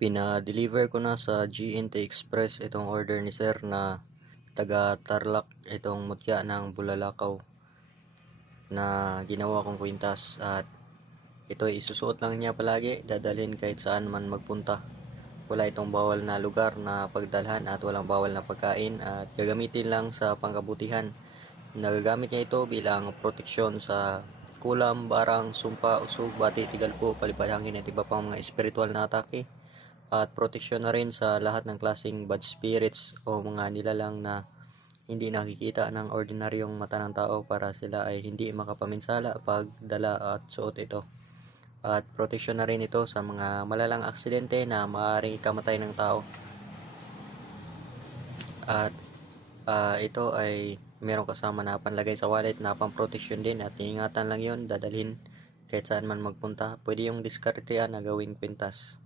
Pina-deliver ko na sa GNT Express itong order ni sir na taga Tarlac itong mutya ng Bulalakaw na ginawa kong kwintas at ito isusuot lang niya palagi dadalhin kahit saan man magpunta. Wala itong bawal na lugar na pagdalhan at walang bawal na pagkain at gagamitin lang sa pangkabutihan. Nagagamit niya ito bilang proteksyon sa kulam, barang, sumpa, usog, bati, tigalpo, palipayangin at iba pang mga espiritual na atake at proteksyon na rin sa lahat ng klaseng bad spirits o mga nilalang na hindi nakikita ng ordinaryong mata ng tao para sila ay hindi makapaminsala pag dala at suot ito. At proteksyon na rin ito sa mga malalang aksidente na maaaring ikamatay ng tao. At ah, ito ay meron kasama na panlagay sa wallet na pang proteksyon din at ingatan lang yon dadalhin kahit saan man magpunta. Pwede yung diskartean na gawing kwintas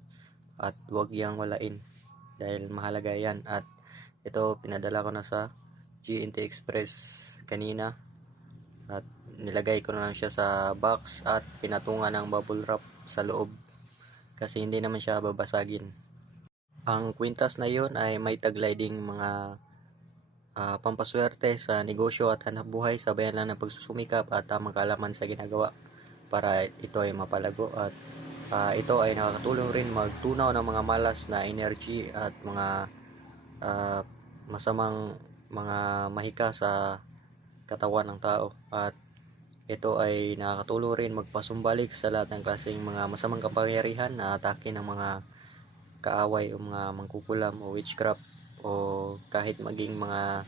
at huwag yang walain dahil mahalaga yan. At ito pinadala ko na sa GNT Express kanina. At nilagay ko na lang siya sa box at pinatungan ng bubble wrap sa loob. Kasi hindi naman siya babasagin. Ang kwintas na yun ay may tagliding mga ah, pampaswerte sa negosyo at hanap buhay sabayan lang ng pagsusumikap at tamang kaalaman sa ginagawa para ito ay mapalago at Ah, ito ay nakakatulong rin magtunaw ng mga malas na energy at mga ah, masamang mga mahika sa katawan ng tao. At ito ay nakakatulong rin magpasumbalik sa lahat ng klaseng mga masamang kapangyarihan na atake ng mga kaaway o mga mangkukulam o witchcraft o kahit maging mga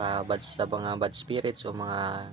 ah, bad sa mga bad spirits o mga